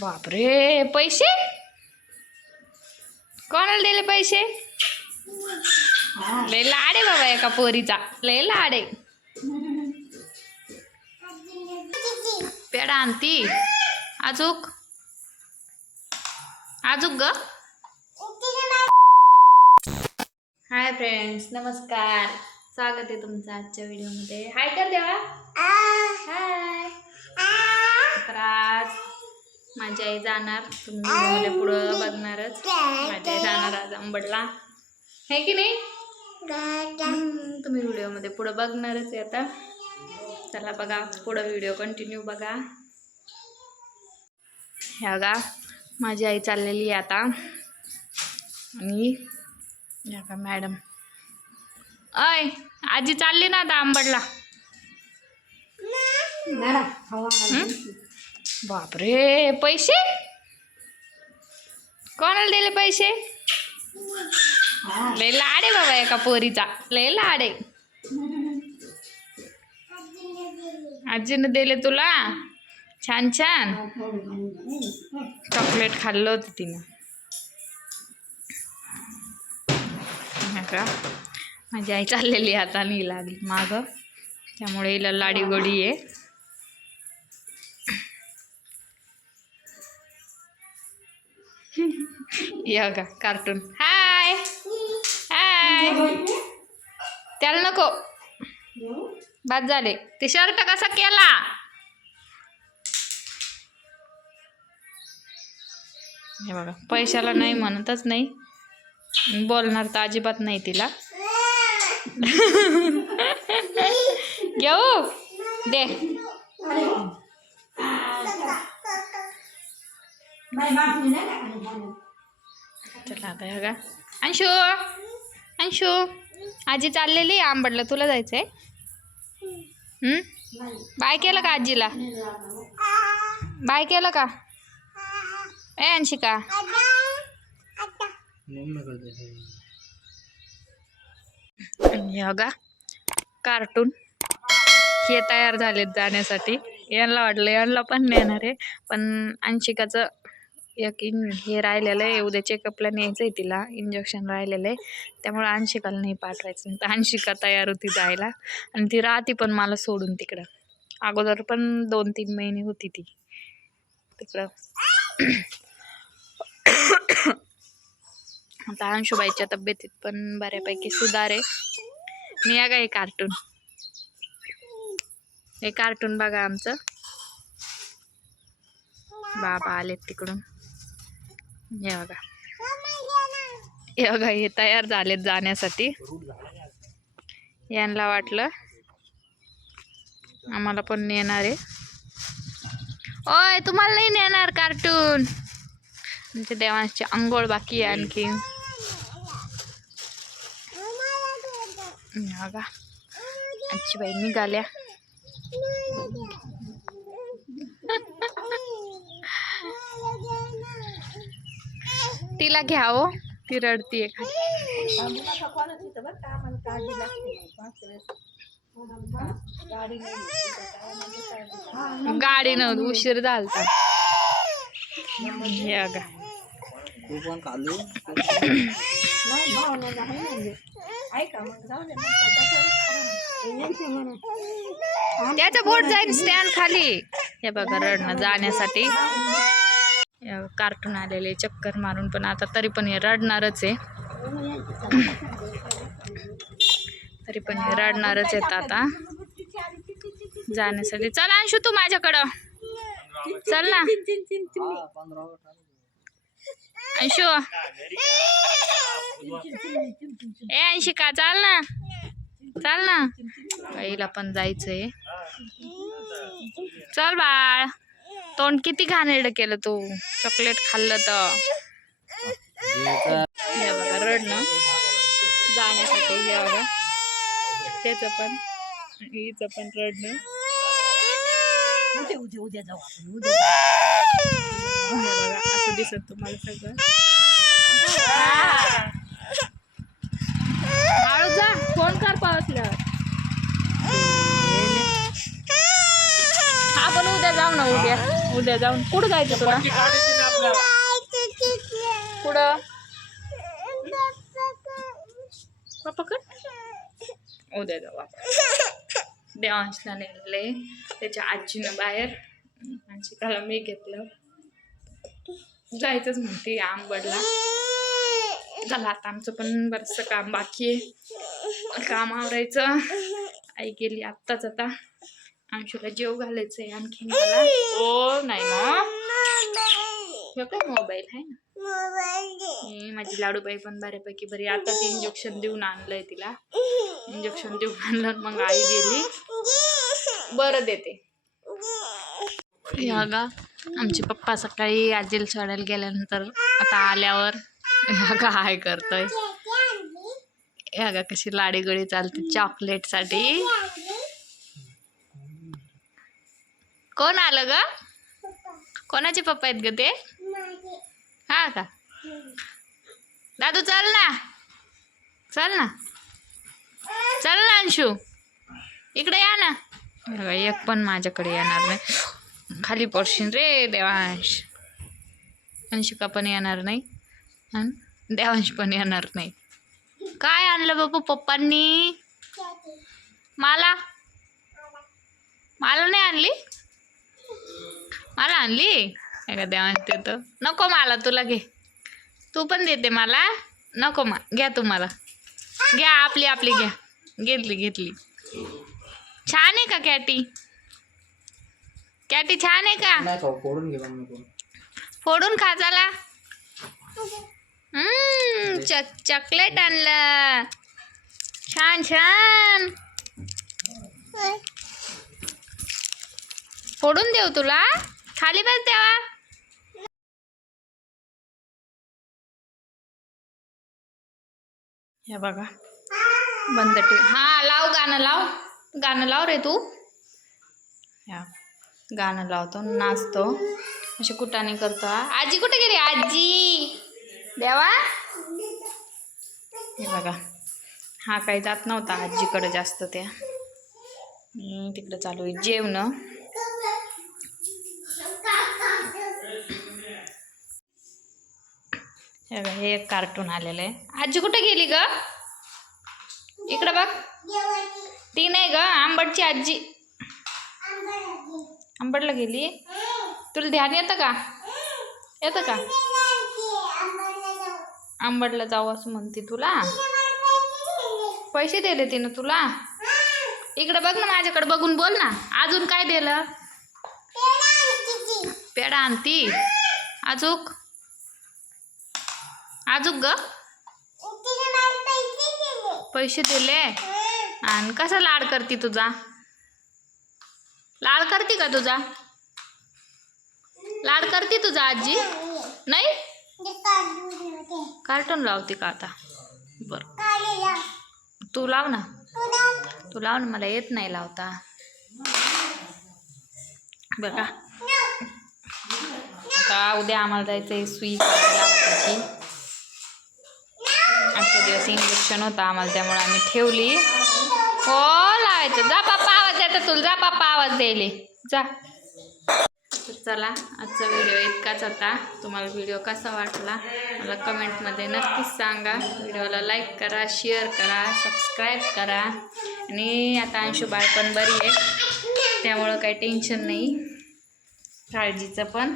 बापरे पैसे? कोणाला दिले पैसे? लय लाड बाबा एका पोरीचा लय लाड पेडा आणती. आजूक? आजूक ग? हाय फ्रेंड्स नमस्कार. स्वागत आहे तुमचं आजच्या व्हिडिओमध्ये. हाय कर देवा. हाय. तर आज माझी आई जाणार. तुम्ही पुढं बघणारच. माझी आई जाणार आज अंबडला. हे की नाही? तुम्ही व्हिडिओमध्ये पुढं बघणारच आहे आता. चला बघा पुढं व्हिडिओ कंटिन्यू बघा. ह्या बघा माझी आई चाललेली आहे आता. आणि या का मॅडम. अय आजी चालली ना आता आंबडला? बापरे पैसे? कोणाला दिले पैसे? लय लाड बाबा एका पोरीचा लय लाड. आजीनं दिले तुला? छान छान. चॉकलेट खाल्लं होतं तिनं. का? माझी आई चाललेली आता नाही लागली मागं. त्यामुळे हिला लाडी गोडी आहे. या का कार्टून हाय हाय त्याला नको. बाद झाले. ते शर्ट कसा केला? हे बघा पैशाला नाही म्हणतच नाही. बोलणार तर अजिबात नाही तिला. घेऊ? दे. चला आता बघा. अंशू अंशू आजी चाललेली आहे आंबडला. तुला जायचंय? आहे बाय केलं का आजीला? बाय केलं का? ए अंशिका. आणि कार्टून. हे तयार झालेत जाण्यासाठी. यांना वाटलं यांना पण नेणार आहे. पण अंशिकाचं एक इन हे राहिलेलं आहे. उद्या चेकअपला न्यायचं आहे तिला. इंजेक्शन राहिलेलं आहे. त्यामुळे अंशिकाला नाही पाठवायचं. तर अंशिका तयार होती जायला. आणि ती राहते पण मला सोडून तिकडं. अगोदर पण दोन तीन महिने होती ती. तिकडं. आता अंशुबाईच्या तब्येतीत पण बऱ्यापैकी सुधार आहे. मी या हे कार्टून हे कार्टून बघा आमचं. बाबा आलेत तिकडून. हे बघा. हे बघा हे तयार झालेत जाण्यासाठी. यांना वाटलं आम्हाला पण नेणार आहे. ओय तुम्हाला नाही नेणार कार्टून आमच्या देवांची आंघोळ बाकी आहे आणखी. बघा. आजची बाई निघाल्या तिला घ्या हो. ती रडतीये गाडी नव्हती उशीर झालता. हे त्याचं बोट जाईल स्टँड खाली. हे बघा रडणं जाण्यासाठी. कार्टून आलेले चक्कर मारून पण आता तरी पण हे रडणारच आहे. तरी पण हे रडणारच आहेत आता. जाण्यासाठी. चल अंशू तू माझ्याकडं. चल ना. अंशू. ए अंशिका चाल ना. चाल ना. बाईला पण जायचंय. चल बाळ. तोंड किती घाणेरडं केलं तू? चॉकलेट खाल्लं तर. बघा रडणं जाण्यासाठी हे बघा. त्याचं पण. हिचं पण रडणं हे बघा असं दिसत तुम्हाला सगळं. हळू जा फोन कर पावसल्यावर उद्या जाऊ ना उद्या. उद्या जाऊन. कुठं जायचं तुला? कुठं? पप्पा उद्या जाऊ आपण. देवांशला नेले. त्याच्या आजीनं बाहेर. आणि शिकायला मी घेतलं. जायचंच म्हणते आंबडला. झालं आता आमचं पण बरंचसं काम बाकी आहे. काम आवरायचं. आई गेली आत्ताच आता. अंशूला जेव घालायचंय आणखी मला. ओ नाही ना? हे काय मोबाईल आहे ना? माझी लाडूबाई पण बऱ्यापैकी बरी आताच इंजेक्शन देऊन आणलंय तिला. इंजेक्शन देऊन आणलं मग आई गेली. बरं देते. या गा आमचे पप्पा सकाळी आजीला सोडायला गेल्यानंतर आता आल्यावर ह्या गा हाय करतोय. या गा कशी लाडी गडी चालते चॉकलेटसाठी कोण आलं ग? कोणाचे पप्पा आहेत ग ते? हा का? दादू चल ना. चल ना. चल ना अंशू. इकडे या ना. एक पण माझ्याकडे येणार नाही. खाली पडशील रे देवांश. अंशिका पण येणार नाही. आणि देवांश पण येणार नाही. काय आणलं बापू पप्पांनी? मला? मला नाही आणली? मला आणली? हे का देवांश देतो नको मला तुला घे. तू पण देते मला. नको मा घ्या तुम्हाला. घ्या आपली आपली घ्या. घेतली घेतली. छान आहे का कॅटी? कॅटी छान आहे का? नाही खाऊ फोडून खा चला हम्म, चक चॉकलेट आणलं. छान छान. फोडून देऊ तुला? खाली बस देवा. हे बघा. बंद टी हा लाव गाणं लाव. गाणं लाव रे तू. या. गाणं लावतो नाचतो. असे कुटाने करतो आजी कुठे गेली? आजी. देवा. हे बघा. हा काही जात नव्हता आजीकडे जास्त त्या. मी तिकडे चालू आहे. जेवणं. हे हे एक कार्टून आलेलं आहे. आजी कुठे गेली ग? इकडं बघ. ती नाही ग आंबटची आजी. आंबटला गेली? तुला ध्यान येतं का? येतं का? आंबटला जाऊ असं म्हणते तुला? पैसे दिले तिनं तुला? इकडे बघ ना माझ्याकडे बघून बोल ना. अजून काय दिलं? पेढा आणती. अजूक अजूक ग? पैसे दिले. आणि कसा लाड करते तुझा? लाड करते का तुझा? लाड करते तुझा आजी? नाही? कार्टून लावते. का आता? बरं. तू लाव ना. तू लाव. ना मला येत नाही लावता. बघा आता उद्या आम्हाला जायचं आहे सुई करायला त्याची दिवस इंजेक्शन होतं आम्हाला त्यामुळे आम्ही ठेवली. हो लावायचं. जा पप्पा आवाज येतं तुला. जा पप्पा आवाज द्यायले. जा. तर चला आजचा व्हिडिओ इतकाच होता. तुम्हाला व्हिडिओ कसा वाटला? मला कमेंटमध्ये नक्कीच सांगा. व्हिडिओला लाईक करा शेअर करा सबस्क्राईब करा. आणि आता अंशू बाळ पण बरी आहे. त्यामुळं काही टेन्शन नाही. काळजीचं पण.